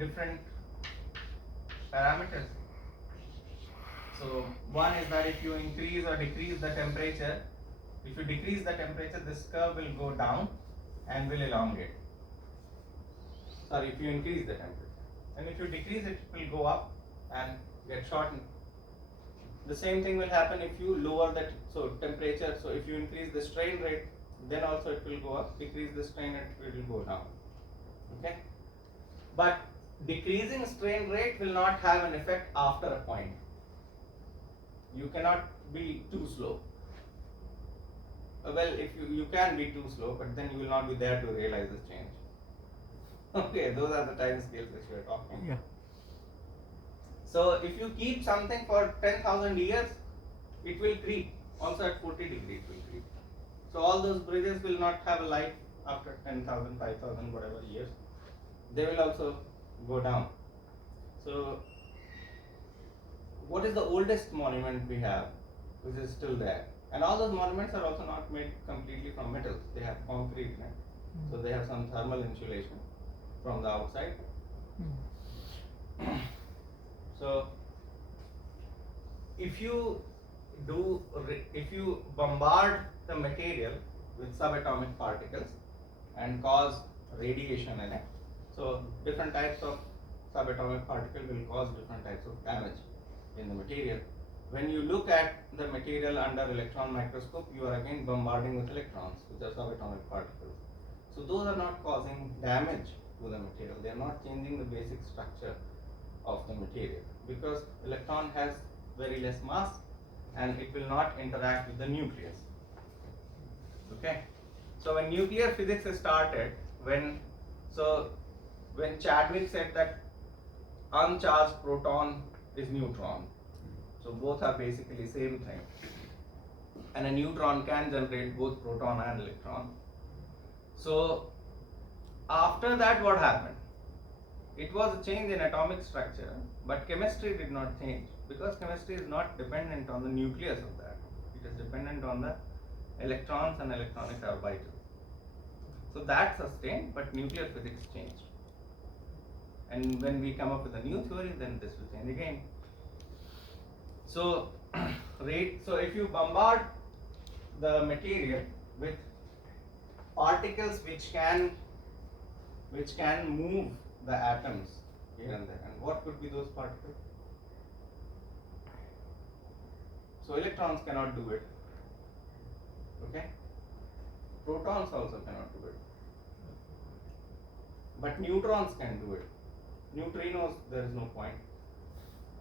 different parameters. So one is that if you increase or decrease the temperature, if you decrease the temperature, this curve will go down and will elongate. Sorry, if you increase the temperature. And if you decrease it, it will go up and get shortened. The same thing will happen if you lower that temperature. So if you increase the strain rate, then also it will go up. Decrease the strain rate, it will go down. Okay. But decreasing strain rate will not have an effect after a point. You cannot be too slow. Well, if you can be too slow, but then you will not be there to realize this change. Okay, those are the time scales which we are talking. Yeah. So if you keep something for 10,000 years, it will creep. Also at 40 degrees it will creep. So all those bridges will not have a life after 10,000, 5,000, whatever years. They will also go down. So what is the oldest monument we have which is still there? And all those monuments are also not made completely from metals. They have concrete in it. So they have some thermal insulation from the outside. So if you bombard the material with subatomic particles and cause radiation in it, so different types of subatomic particle will cause different types of damage in the material. When you look at the material under electron microscope, you are again bombarding with electrons, which are subatomic particles. So those are not causing damage to the material. They are not changing the basic structure of the material because electron has very less mass and it will not interact with the nucleus. Okay. So when nuclear physics started, when Chadwick said that uncharged proton is neutron, so both are basically same thing, and a neutron can generate both proton and electron. So after that, what happened? It was a change in atomic structure, but chemistry did not change because chemistry is not dependent on the nucleus of the atom. It is dependent on the electrons and electronic orbitals. So that sustained, but nuclear physics changed. And when we come up with a new theory, then this will change again. So, so if you bombard the material with particles which can move the atoms here and there, and what could be those particles? So electrons cannot do it. Okay? Protons also cannot do it. But neutrons can do it. Neutrinos, there is no point.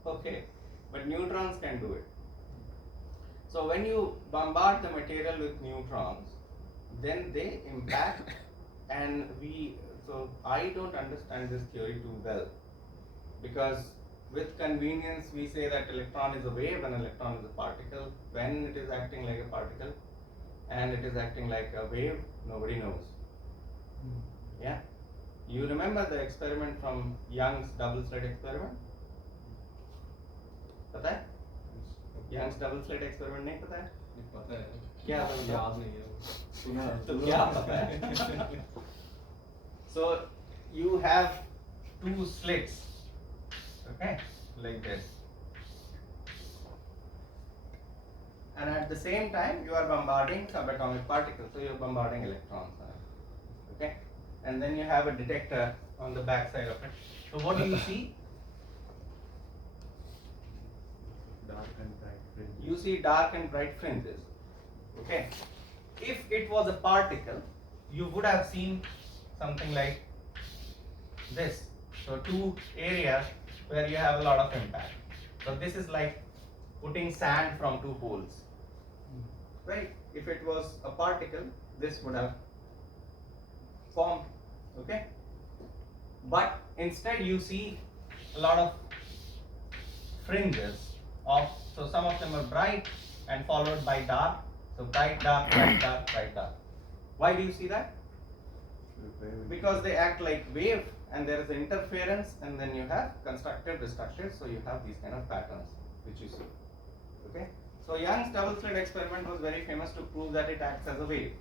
Okay, but neutrons can do it. So when you bombard the material with neutrons, then they impact and so I don't understand this theory too well, because with convenience we say that electron is a wave and electron is a particle. When it is acting like a particle and it is acting like a wave, nobody knows. Yeah? You remember the experiment from Young's double slit experiment? पता है? Young's double slit experiment नहीं पता है? पता है क्या याद नहीं है सुना तो क्या पता है? So you have two slits, okay, like this, and at the same time you are bombarding subatomic particles, so you are bombarding electrons, okay, and then you have a detector on the back side of it. So what do you see? dark and bright fringes. You see dark and bright fringes. Okay. If it was a particle, you would have seen something like this. So two areas where you have a lot of impact. So this is like putting sand from two poles. Right? If it was a particle, this would have formed. Okay? But instead you see a lot of fringes. So some of them are bright and followed by dark. So bright, dark, bright, dark, bright, dark. Why do you see that? Because they act like wave and there is interference, and then you have constructive, destructive, so you have these kind of patterns which you see. Okay? So Young's double slit experiment was very famous to prove that it acts as a wave,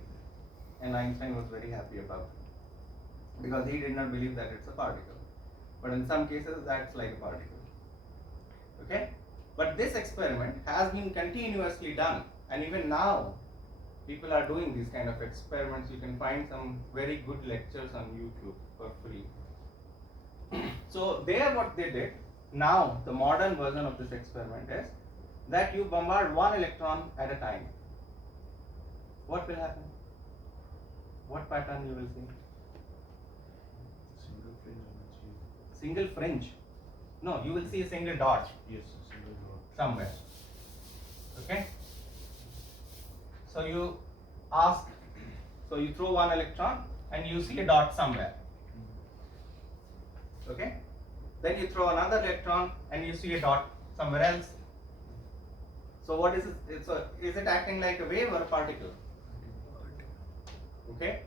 and Einstein was very happy about it because he did not believe that it's a particle. but in some cases that's like a particle. Okay, but this experiment has been continuously done, and even now people are doing these kind of experiments. You can find some very good lectures on YouTube for free. So there what they did, now the modern version of this experiment is that you bombard one electron at a time. What will happen? What pattern you will see? Single fringe on the tube. Single fringe. No, you will see a single dot Yes, a single dot. somewhere. Okay? So you ask, so you throw one electron and you see a dot somewhere. Okay? Then you throw another electron and you see a dot somewhere else. So what is it? Is it acting like a wave or a particle? Okay?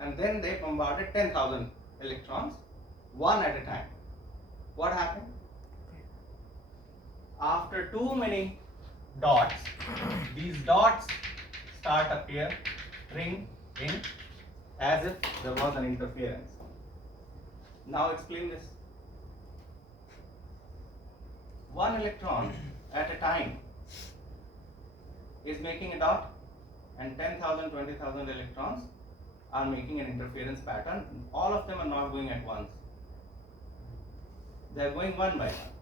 And then they bombarded 10,000 electrons, one at a time. What happened? After too many dots, these dots start appearing in as if there was an interference. Now explain this. One electron at a time is making a dot, and 10,000, 20,000 electrons are making an interference pattern. All of them are not going at once. They are going one by one.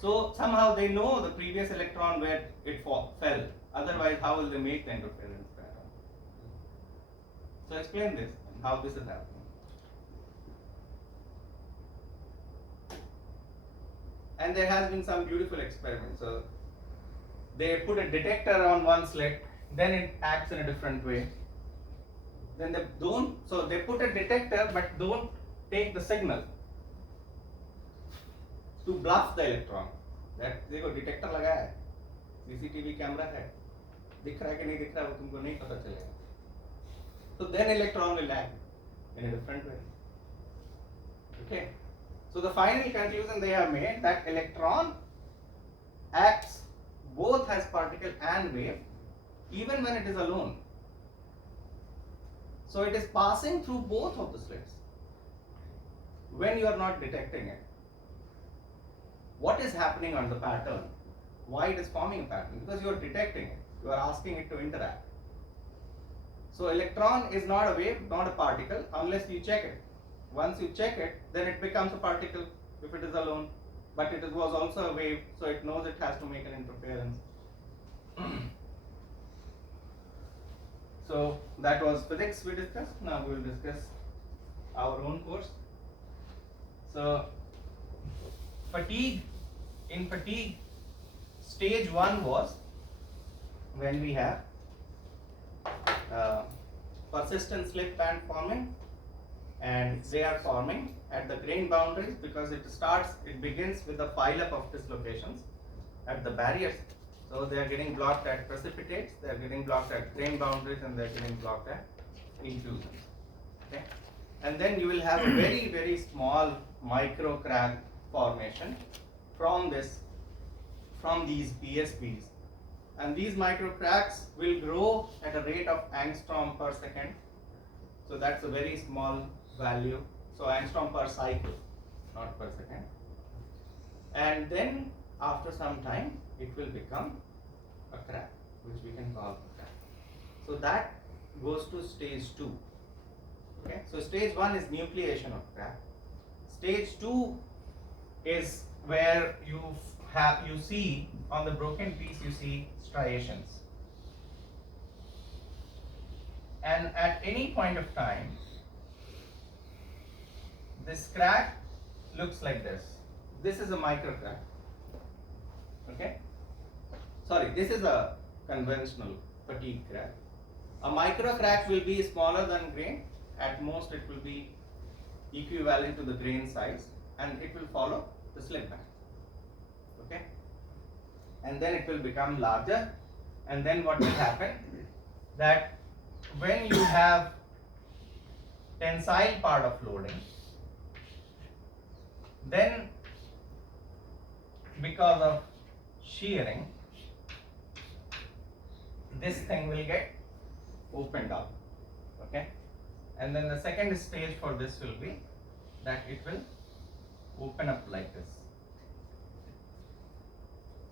So somehow they know the previous electron where it fell. Otherwise, how will they make the interference pattern? So explain this and how this is happening. And there has been some beautiful experiments. So they put a detector on one slit, then it acts in a different way. Then they don't, so they put a detector but don't take the signal to bluff the electron. That देखो detector लगा है, CCTV camera है, दिख रहा है कि नहीं दिख रहा है वो तुमको नहीं पता चलेगा. So then electron will act in a different way. Okay. So the final conclusion they have made that electron acts both as particle and wave even when it is alone. So it is passing through both of the slits when you are not detecting it. What is happening on the pattern? Why it is forming a pattern? Because you are detecting it. You are asking it to interact. So electron is not a wave, not a particle unless you check it. Once you check it, then it becomes a particle if it is alone. But it was also a wave, so it knows it has to make an interference. So that was physics we discussed. Now we will discuss our own course. So in fatigue, stage 1 was when we have persistent slip band forming, and they are forming at the grain boundaries because it begins with a pileup of dislocations at the barriers. So they are getting blocked at precipitates, they are getting blocked at grain boundaries, and they are getting blocked at infusions. Okay? And then you will have a very, very small micro crack formation from these PSBs. And these micro cracks will grow at a rate of angstrom per second. So that's a very small value. So angstrom per cycle, not per second. And then after some time, it will become a crack, which we can call a crack. So that goes to stage 2. Okay? So stage 1 is nucleation of crack. Stage 2 is where you see on the broken piece you see striations. And at any point of time, this crack looks like this. This is a micro crack. Okay? Sorry, this is a conventional fatigue crack. A micro crack will be smaller than grain. At most, it will be equivalent to the grain size, and it will follow the slip band. Okay? And then it will become larger, and then what will happen? That when you have tensile part of loading, then because of shearing, this thing will get opened up. Okay? And then the second stage for this will be that it will open up like this.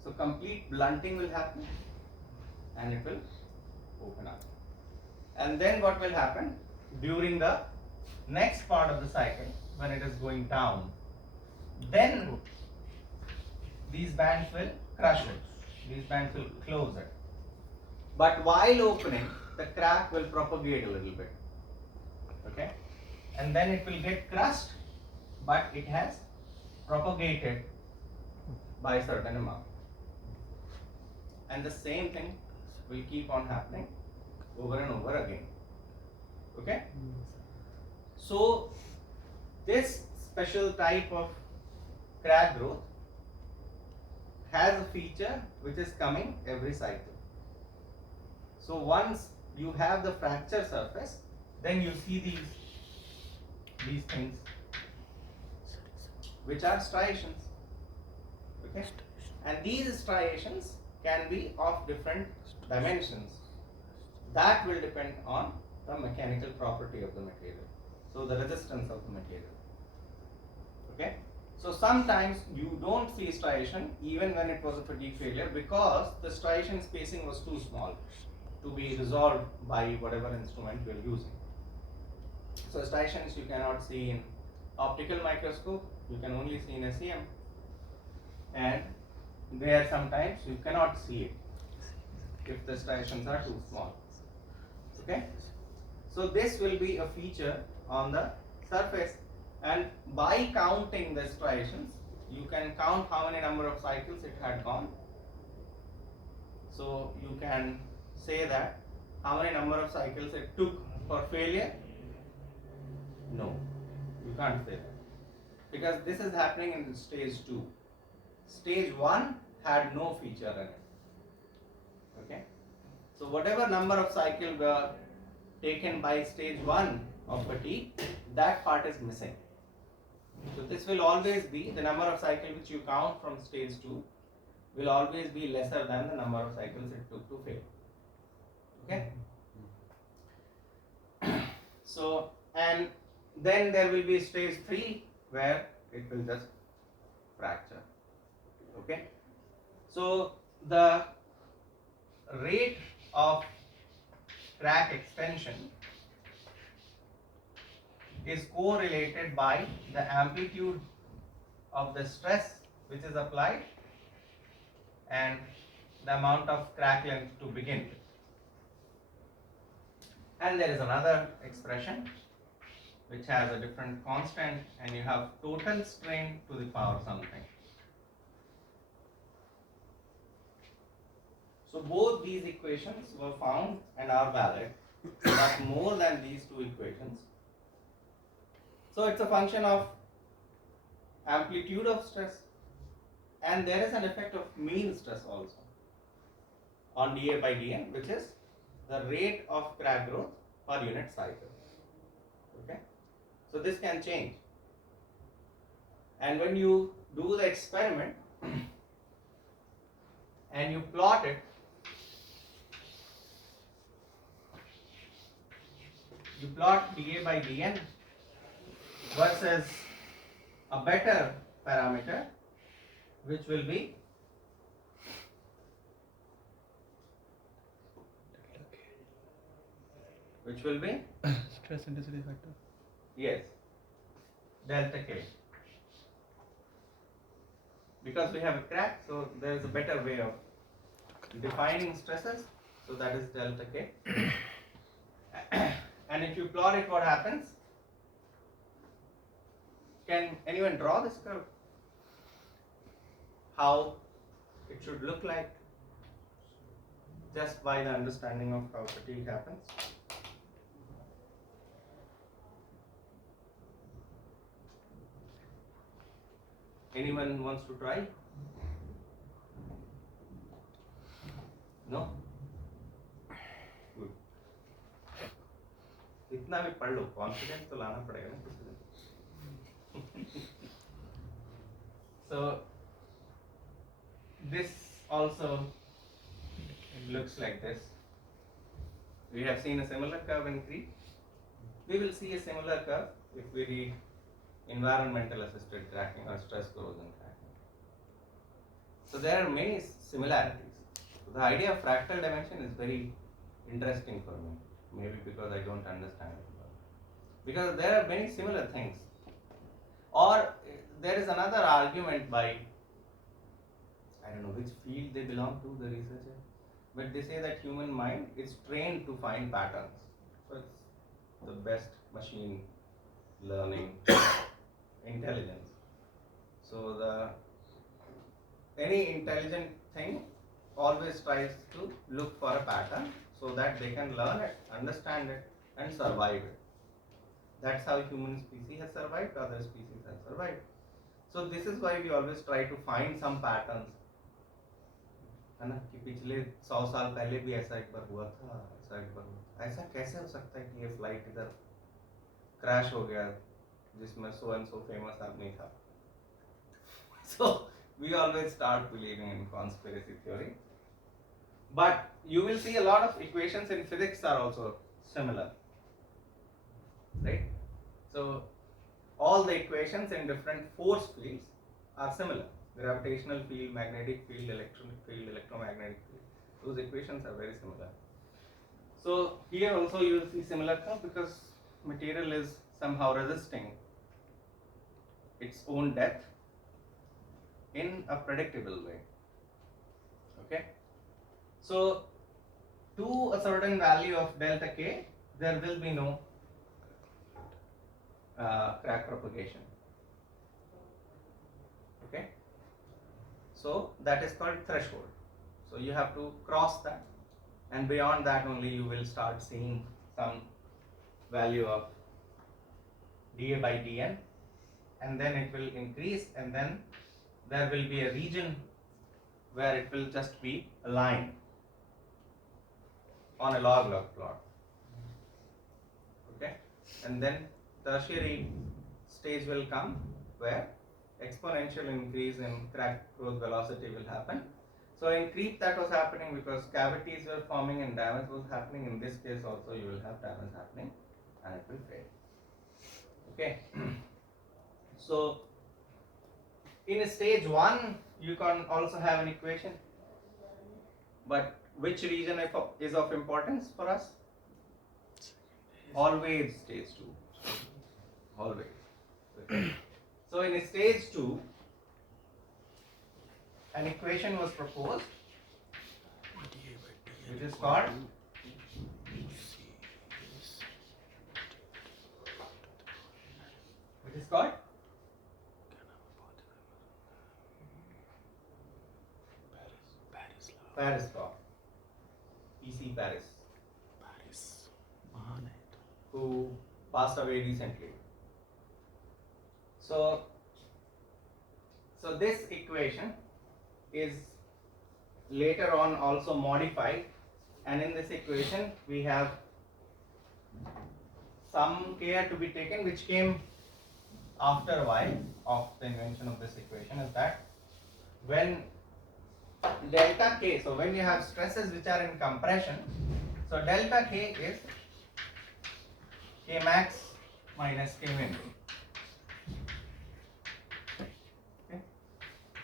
So complete blunting will happen and it will open up. And then what will happen during the next part of the cycle when it is going down, then these bands will crush it, these bands will close it. But while opening, the crack will propagate a little bit, okay? And then it will get crushed, but it has propagated by a certain amount. And the same thing will keep on happening over and over again, okay? So this special type of crack growth has a feature which is coming every cycle. So once you have the fracture surface, then you see these things which are striations, okay? And these striations can be of different dimensions. That will depend on the mechanical property of the material, so the resistance of the material, okay? So sometimes you don't see striation even when it was a fatigue failure because the striation spacing was too small to be resolved by whatever instrument you are using. So striations you cannot see in optical microscope, you can only see in SEM, and there sometimes you cannot see it if the striations are too small, okay? So this will be a feature on the surface, and by counting the striations you can count how many number of cycles it had gone. So you can say that how many number of cycles it took for failure. No, you can't say that because this is happening in stage 2. Stage 1 had no feature in it, okay? So whatever number of cycles were taken by stage 1 of fatigue, that part is missing. So this will always be the number of cycles which you count from stage 2 will always be lesser than the number of cycles it took to fail, okay? So, and then there will be stage 3 where it will just fracture, okay? So the rate of crack extension is correlated by the amplitude of the stress which is applied and the amount of crack length to begin with. And there is another expression which has a different constant, and you have total strain to the power something. So both these equations were found and are valid, but more than these two equations. So it's a function of amplitude of stress, and there is an effect of mean stress also on dA by dN, which is the rate of crack growth per unit cycle, okay? So this can change, and when you do the experiment and you plot it, you plot dA by dN versus a better parameter which will be stress intensity factor. Yes, delta K. Because we have a crack, so there is a better way of defining stresses, so that is delta K. And if you plot it, what happens? Can anyone draw this curve? How it should look like, just by the understanding of how fatigue happens? Anyone wants to try? No? Good. इतना भी पढ़ लो, confidence तो लाना पड़ेगा ना किसी दिन. So this also looks like this. We have seen a similar curve in Crete. We will see a similar curve if we read environmental assisted cracking, or So there are many similarities. So the idea of fractal dimension is very interesting for me. Maybe because I don't understand it well. Because there are many similar things. Or there is another argument by, I don't know which field they belong to, the researcher, but they say that human mind is trained to find patterns. So it's the best machine learning intelligence. So any intelligent thing always tries to look for a pattern so that they can learn it, understand it, and survive it. That's how human species has survived, other species have survived. So this is why we always try to find some patterns. है ना कि पिछले 100 साल पहले भी ऐसा एक बार हुआ था, ऐसा एक बार हुआ था, ऐसा कैसे हो सकता है कि ये फ्लाइट इधर क्रैश हो गया जिसमें सो एंड सो फेमस आदमी था. So we always start believing in conspiracy theory, but you will see a lot of equations in physics are also similar, right? So all the equations in different force fields are similar. Gravitational field, magnetic field, electronic field, electromagnetic field. Those equations are very similar. So here also you will see similar stuff because material is somehow resisting its own death in a predictable way. Okay. So to a certain value of delta k, there will be no crack propagation. Okay. So that is called threshold. So you have to cross that, and beyond that only you will start seeing some value of dA by dN, and then it will increase, and then there will be a region where it will just be a line on a log plot. Okay, and then tertiary stage will come where exponential increase in crack growth velocity will happen. So in creep that was happening because cavities were forming and damage was happening. In this case also you will have damage happening and it will fail. Okay. So in stage 1 you can also have an equation, but which region is of importance for us? Always stage 2. Always. Okay. So in stage 2, an equation was proposed which is called Paris law. E.C. Paris, who passed away recently. So this equation is later on also modified, and in this equation we have some care to be taken which came after a while of the invention of this equation, is that when delta k, so when you have stresses which are in compression, so delta k is k max minus k min. Okay.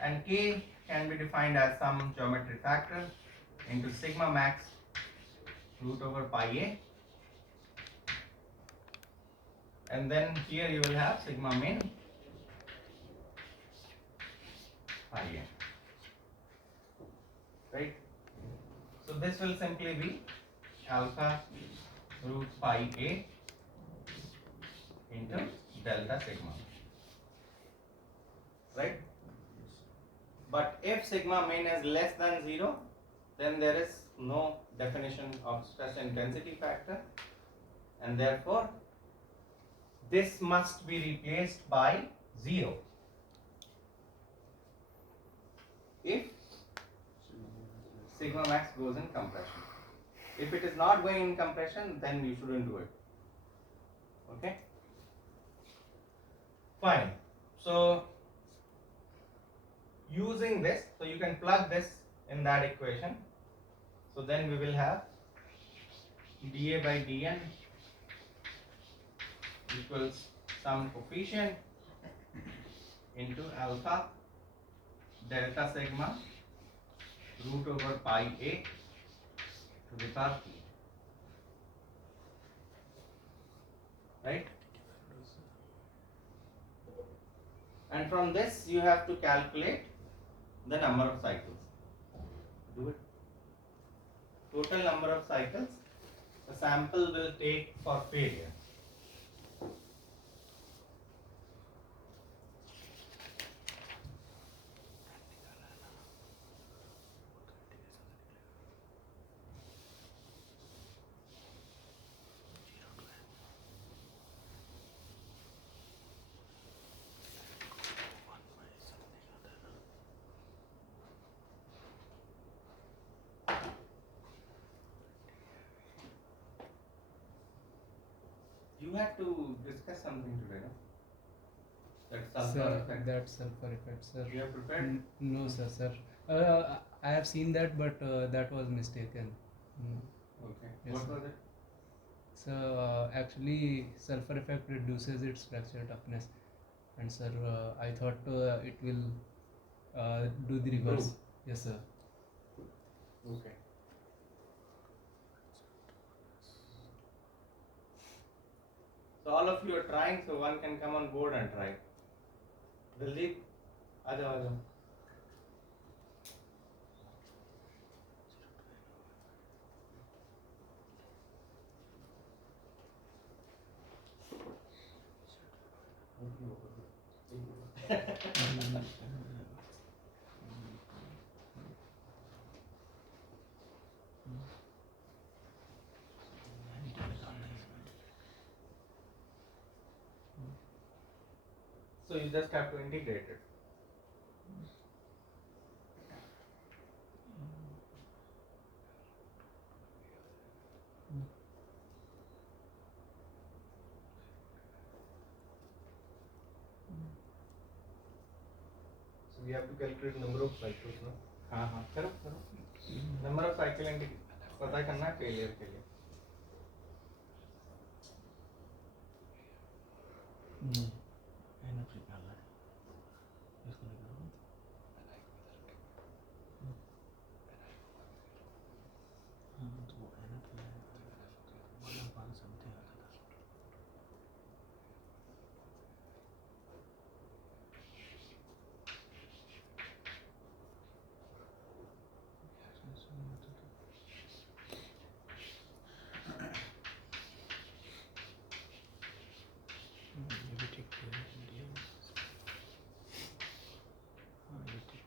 And k can be defined as some geometry factor into sigma max root over pi a, and then here you will have sigma min pi a, right? So this will simply be alpha root pi a into delta sigma, right? But if sigma min is less than 0, then there is no definition of stress intensity factor, and therefore this must be replaced by 0 if sigma max goes in compression. If it is not going in compression, then you shouldn't do it. Okay? Fine. So using this, so you can plug this in that equation. So then we will have dA by dN equals some coefficient into alpha delta sigma root over pi a to the power p. Right? And from this you have to calculate the number of cycles. Do it. Total number of cycles the sample will take for failure. You had to discuss something today, no? That sulphur Sir, effect. that sulphur effect, sir. You have prepared? No, sir. I have seen that, but that was mistaken. Okay. Yes, What sir. was it? So actually, sulphur effect reduces its fracture toughness, and sir, I thought it will do the reverse. Improve. Yes, sir. Okay. So all of you are trying, so one can come on board and try. Dildeep, आजाओ आजाओ. So you just have to integrate it. So we have to calculate number of cycles, no? हाँ हाँ करो करो. Number of cycle पता करना है failure के लिए. NF निकालना है. इसको निकालो. हाँ तो वो एनएफ है. 1 समथिंग आता था. ये भी ठीक है. हाँ ये ठीक.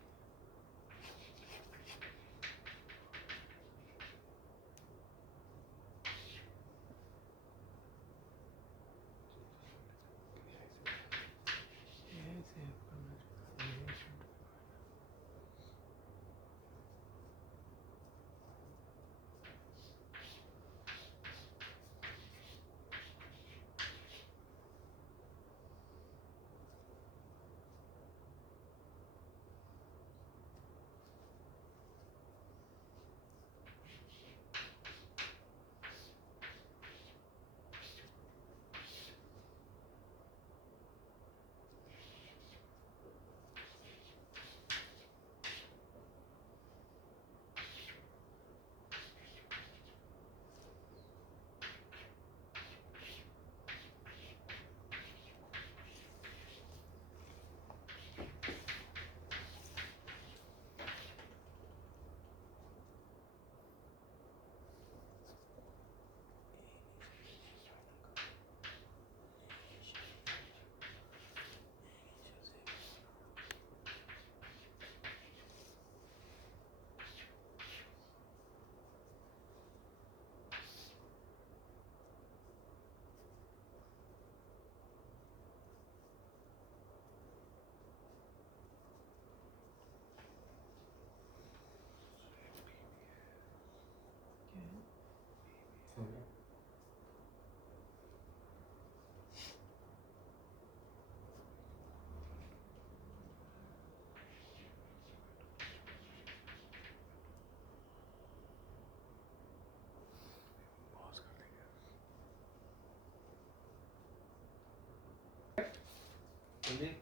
Dildeep,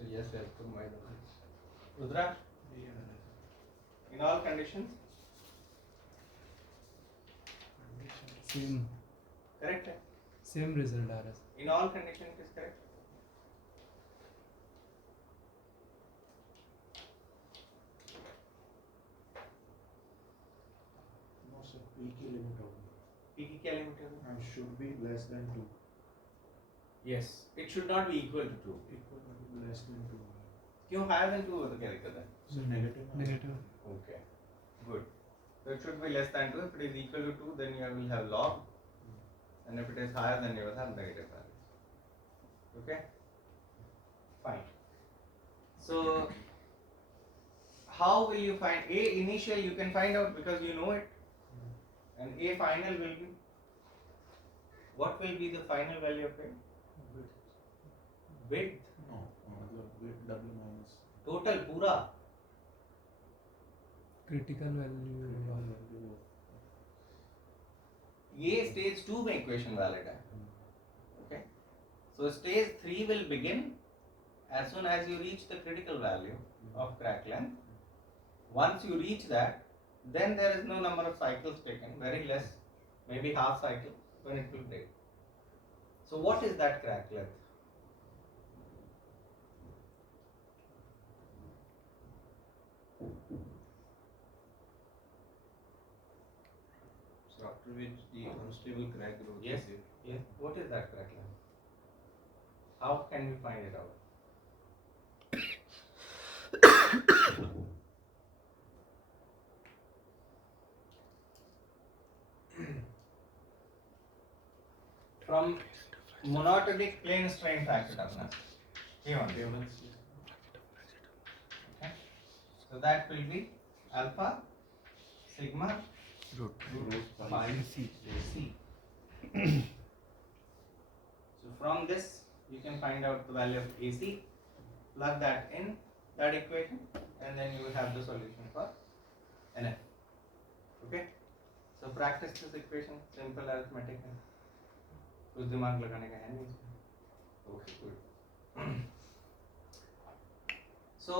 So yes, as per my knowledge. Rudra, In all conditions, Same correct है? same result आ रहा है. In all conditions is correct. No sir, P की limit होगी. P की क्या limit है? And should be less than 2. Yes. It should not be equal to 2. Equal to less than 2. क्यों higher than 2 हो तो क्या दिक्कत है? So negative. Negative. Okay. Good. So it should be less than 2. If it is equal to 2, then you will have log. And if it is higher, then you will have negative values. Okay? Fine. So, how will you find A initial? You can find out because you know it. And A final will be? What will be the final value of A? Width. No, मतलब width W minus. Total पूरा. Critical value. ये stage 2 में equation valid है. Okay. So stage 3 will begin as soon as you reach the critical value of crack length. Once you reach that, then there is no number of cycles taken, very less, maybe half cycle, when it will break. So what is that crack length? So after which the unstable crack growth Yes. is there. Yes. What is that crack length? How can we find it out? From monotonic plane strain factor toughness. K1. Okay. So that will be alpha sigma Root pi C. C. So from this you can find out the value of AC, plug that in that equation, and then you will have the solution for NF. Okay. So practice this equation, simple arithmetic है. कुछ दिमाग लगाने का है नहीं इसमें. Okay, good. So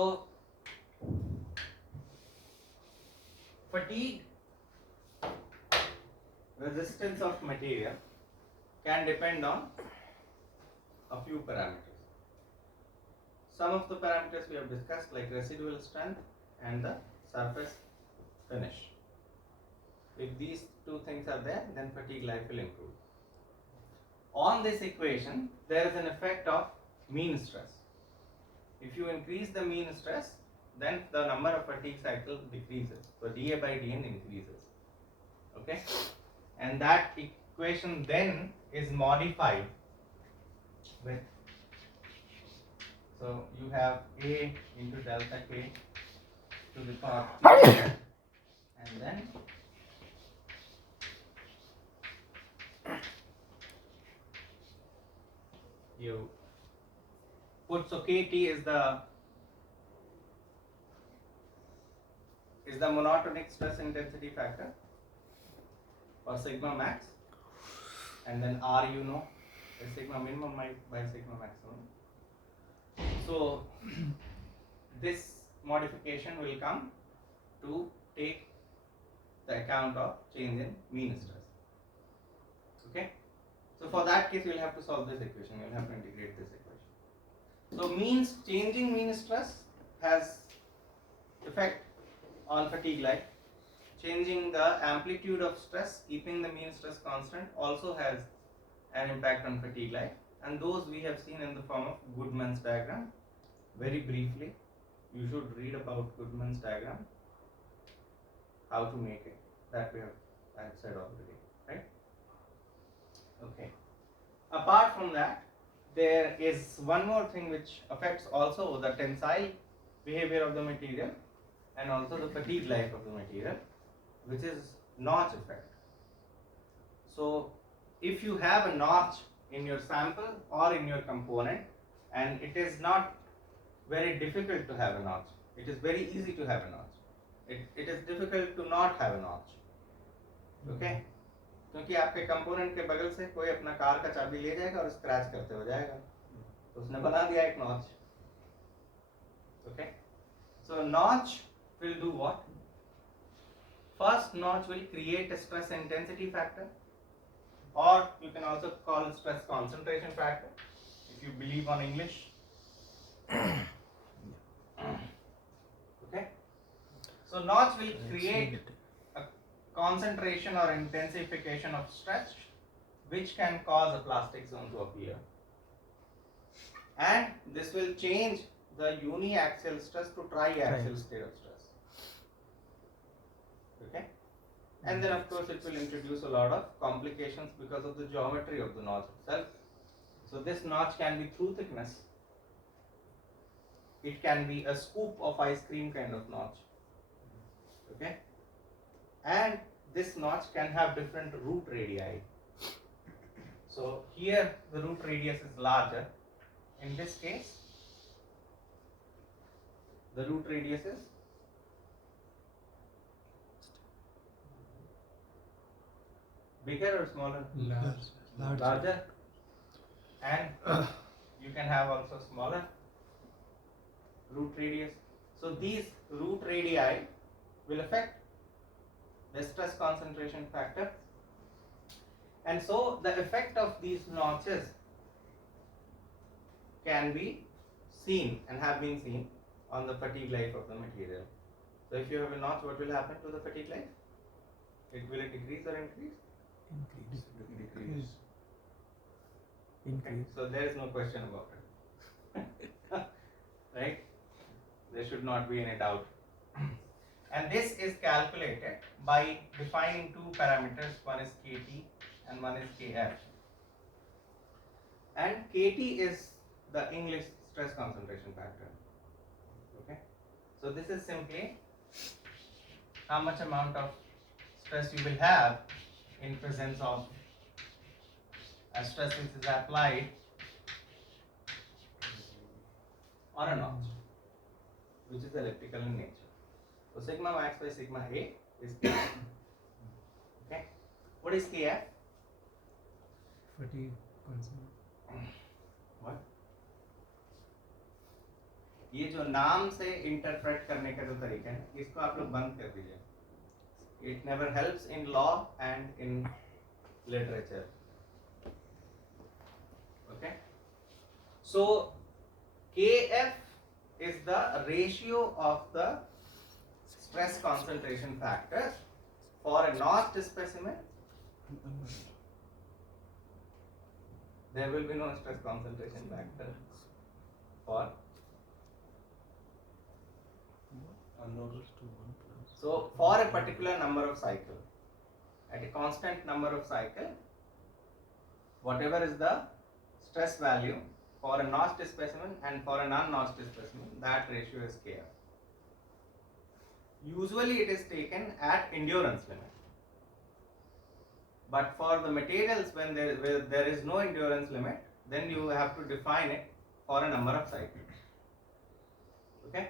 fatigue resistance of material can depend on a few parameters. Some of the parameters we have discussed, like residual strength and the surface finish. If these two things are there, then fatigue life will improve. On this equation, there is an effect of mean stress. If you increase the mean stress, then the number of fatigue cycles decreases. So dA by dN increases. Okay? And that equation then is modified with, so you have A into delta K to the power 3, and then you put, so KT is the monotonic stress intensity factor for sigma max, and then R you know is sigma minimum by sigma maximum. So this modification will come to take the account of change in mean stress. Okay. So for that case, you will have to solve this equation. You will have to integrate this equation. So changing mean stress has effect on fatigue life. Changing the amplitude of stress, keeping the mean stress constant, also has an impact on fatigue life. And those we have seen in the form of Goodman's diagram. Very briefly, you should read about Goodman's diagram. How to make it. That I have said already, right? Okay. Apart from that, there is one more thing which affects also the tensile behavior of the material and also the fatigue life of the material, which is notch effect. So if you have a notch in your sample or in your component, and it is not very difficult to have a notch, it is very easy to have a notch. It is difficult to not have a notch. Okay? क्योंकि आपके component के बगल से कोई अपना car का चाबी ले जाएगा और स्क्रैच करते हो जाएगा, तो उसने बना दिया एक notch. Okay? So notch will do what? First notch will create a stress intensity factor, or you can also call it stress concentration factor if you believe on English. Okay. So notch will create a concentration or intensification of stress which can cause a plastic zone to appear, and this will change the uniaxial stress to triaxial state of stress. Okay, and then of course it will introduce a lot of complications because of the geometry of the notch itself. So this notch can be through thickness, it can be a scoop of ice cream kind of notch. Okay, and this notch can have different root radii. So here the root radius is larger. In this case, the root radius is bigger or smaller? Larger. And you can have also smaller root radius. So these root radii will affect the stress concentration factor, and so the effect of these notches can be seen and have been seen on the fatigue life of the material. So if you have a notch, what will happen to the fatigue life? Will it decrease or increase? Increase. Okay, so there is no question about it. Right? There should not be any doubt. And this is calculated by defining two parameters, one is Kt and one is Kf. And Kt is the English stress concentration factor. Okay, so this is simply how much amount of stress you will have in presence of a stress which is applied on a notch, which is elliptical in nature. So sigma max by sigma A is Kf. Okay, what is Kf? Fatigue constant. What? ये जो नाम से interpret करने का जो तरीका है, इसको आप लोग बंद कर दीजिए. It never helps in law and in literature. Okay. So Kf is the ratio of the stress concentration factor for a notched specimen. There will be no stress concentration factor for. So for a particular number of cycle, at a constant number of cycle, whatever is the stress value for a notched specimen and for an unnotched specimen, that ratio is Kf. Usually it is taken at endurance limit. But for the materials when there is no endurance limit, then you have to define it for a number of cycles. Okay?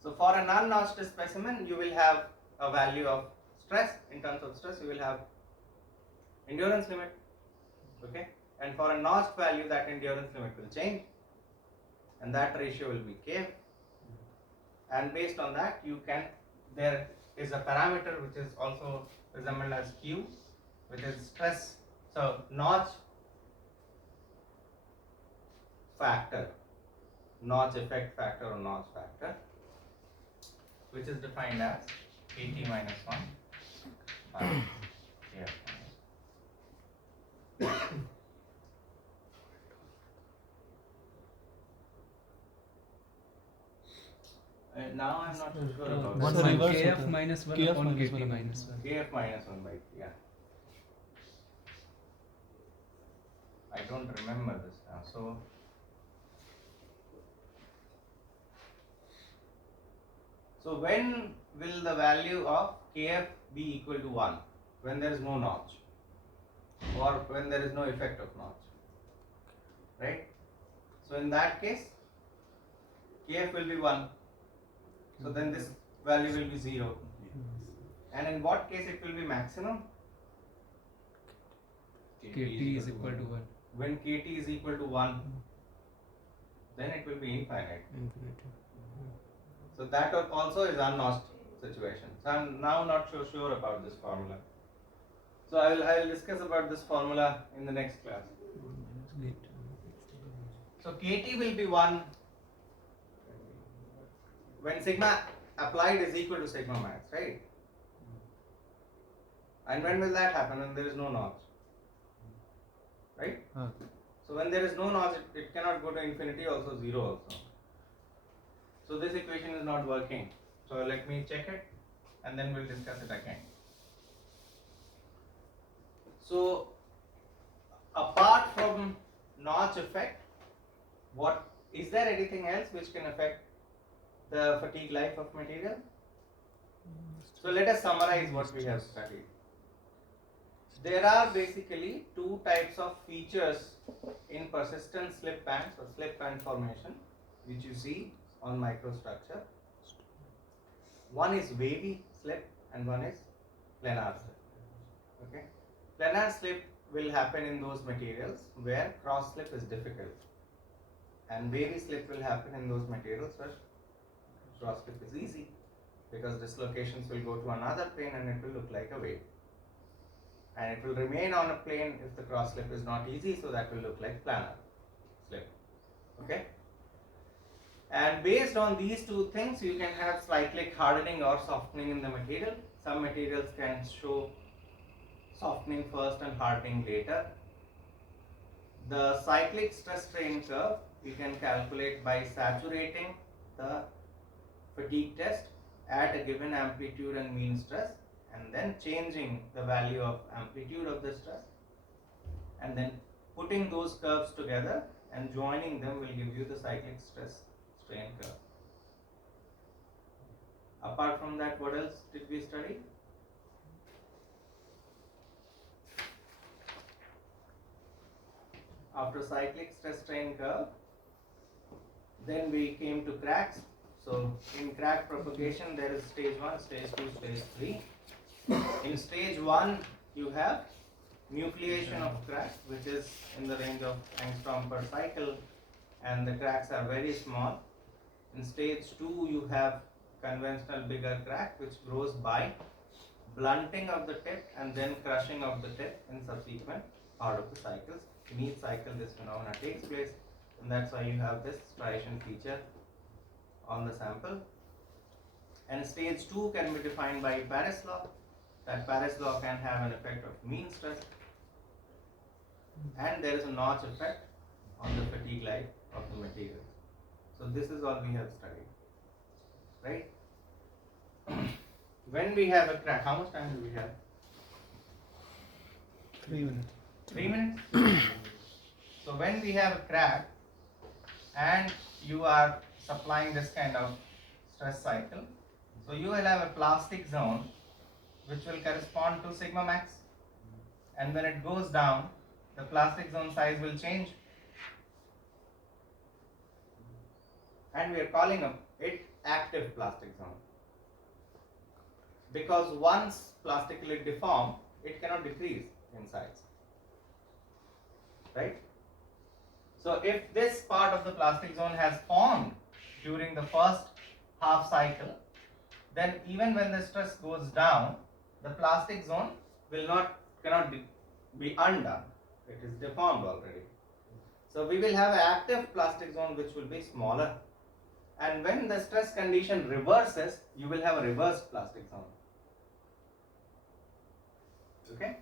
So for an unnotched specimen, you will have a value of stress. In terms of stress, you will have endurance limit. Okay? And for a notched value, that endurance limit will change, and that ratio will be Kf. And based on that, there is a parameter which is also resembled as Q, which is stress. So notch factor, notch effect factor or notch factor, which is defined as Kt minus 1 by Kf minus 1. Now I am not sure about So that. reverse Kf होता है. minus 1 Kf upon minus Kt 1 minus 1. Kf minus 1 by yeah. I don't remember this now. So when will the value of Kf be equal to 1? When there is no notch, or when there is no effect of notch, right? So in that case, Kf will be 1. So then this value will be 0. And in what case it will be maximum? Kt is equal to 1. When Kt is equal to 1, then it will be infinite. So that also is unnotched situation. So I'm now not so sure about this formula. So I will discuss about this formula in the next class. So KT will be 1 when sigma applied is equal to sigma max, right? And when will that happen? When there is no notch, right? So when there is no notch, it cannot go to infinity, also 0 also. So this equation is not working. So let me check it and then we'll discuss it again. So apart from notch effect, what is there anything else which can affect the fatigue life of material? So let us summarize what we have studied. There are basically two types of features in persistent slip bands or slip band formation which you see on microstructure. One is wavy slip and one is planar slip. Okay, planar slip will happen in those materials where cross slip is difficult, and wavy slip will happen in those materials where cross slip is easy, because dislocations will go to another plane and it will look like a wave, and it will remain on a plane if the cross slip is not easy, so that will look like planar slip. Okay, and based on these two things you can have cyclic hardening or softening in the material. Some materials can show softening first and hardening later. The cyclic stress strain curve you can calculate by saturating the fatigue test at a given amplitude and mean stress, and then changing the value of amplitude of the stress, and then putting those curves together and joining them will give you the cyclic stress strain curve. Apart from that, what else did we study? After cyclic stress strain curve, then we came to cracks. So in crack propagation there is stage 1, stage 2, stage 3. In stage 1 you have nucleation of crack, which is in the range of angstrom per cycle, and the cracks are very small. In stage 2 you have conventional bigger crack, which grows by blunting of the tip and then crushing of the tip in subsequent part of the cycles. In each cycle this phenomena takes place, and that's why you have this striation feature on the sample. And stage 2 can be defined by Paris law. That Paris law can have an effect of mean stress, and there is a notch effect on the fatigue life of the material. So this is all we have studied, right? When we have a crack, how much time do we have? 3 minutes. 3 minutes? So when we have a crack and you are supplying this kind of stress cycle, so you will have a plastic zone which will correspond to sigma max, and when it goes down the plastic zone size will change, and we are calling it active plastic zone, because once plastically deformed it cannot decrease in size, right? So if this part of the plastic zone has formed during the first half cycle, then even when the stress goes down, the plastic zone cannot be undone. It is deformed already. So we will have an active plastic zone which will be smaller, and when the stress condition reverses, you will have a reversed plastic zone. Okay,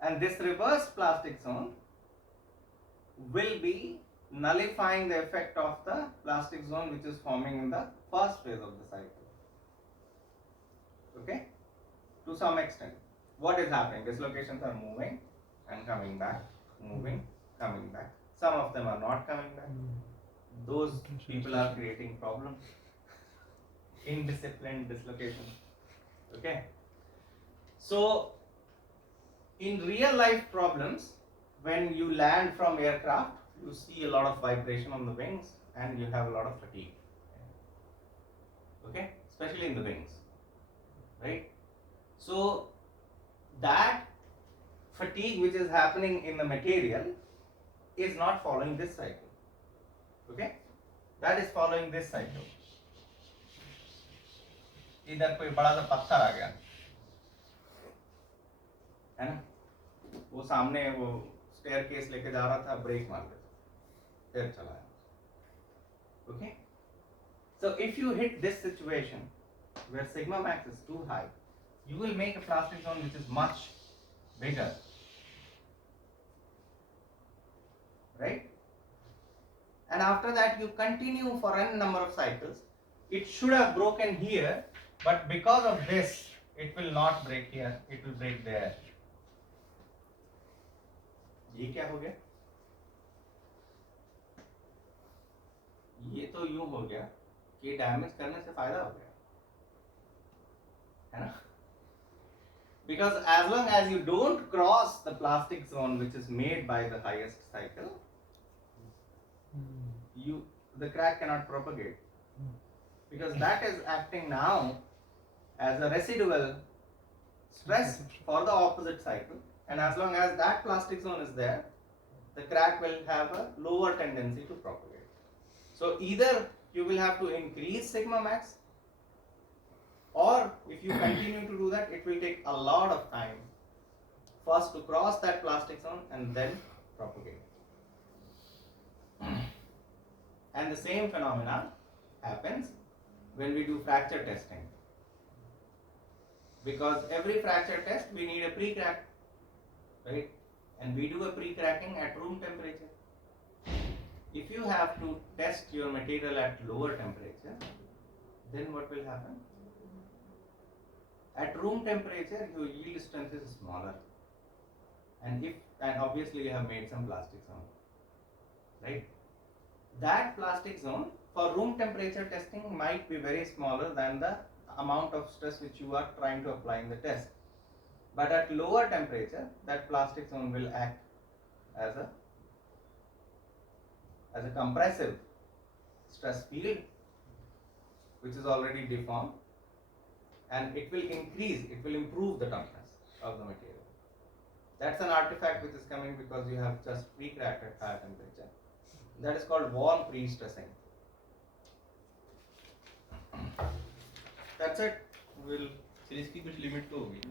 and this reversed plastic zone will be nullifying the effect of the plastic zone which is forming in the first phase of the cycle. Okay, to some extent, what is happening? Dislocations are moving and coming back, moving, coming back. Some of them are not coming back. Those people are creating problems. Indisciplined dislocation. Okay, so in real life problems, when you land from aircraft, you see a lot of vibration on the wings and you have a lot of fatigue. Okay, especially in the wings, right? So that fatigue which is happening in the material is not following this cycle. Okay, that is following this cycle. इधर कोई बड़ा सा पत्थर आ गया है ना, वो सामने वो स्टेयरकेस लेके जा रहा था, ब्रेक मार दिया, फिर चलाया. Okay, so if you hit this situation where sigma max is too high, you will make a plastic zone which is much bigger, right? And after that you continue for n number of cycles. It should have broken here, but because of this it will not break here, it will break there. ये क्या हो गया? ये तो यूं हो गया कि डैमेज करने से फायदा हो गया, है ना? Because as long as you don't cross the plastic zone which is made by the highest cycle, the crack cannot propagate, because that is acting now as a residual stress for the opposite cycle, and as long as that plastic zone is there, the crack will have a lower tendency to propagate. So either you will have to increase sigma max, or if you continue to do that, it will take a lot of time first to cross that plastic zone and then propagate. And the same phenomena happens when we do fracture testing, because every fracture test we need a pre-crack, right? And we do a pre-cracking at room temperature. If you have to test your material at lower temperature, then what will happen? At room temperature, your yield strength is smaller, and obviously you have made some plastic zone, right? That plastic zone for room temperature testing might be very smaller than the amount of stress which you are trying to apply in the test. But at lower temperature, that plastic zone will act as a compressive stress field which is already deformed, and it will improve the toughness of the material. That's an artifact which is coming because you have just pre-cracked at higher temperature. That is called warm pre-stressing. That's it. We'll इसकी कुछ limit तो होगी.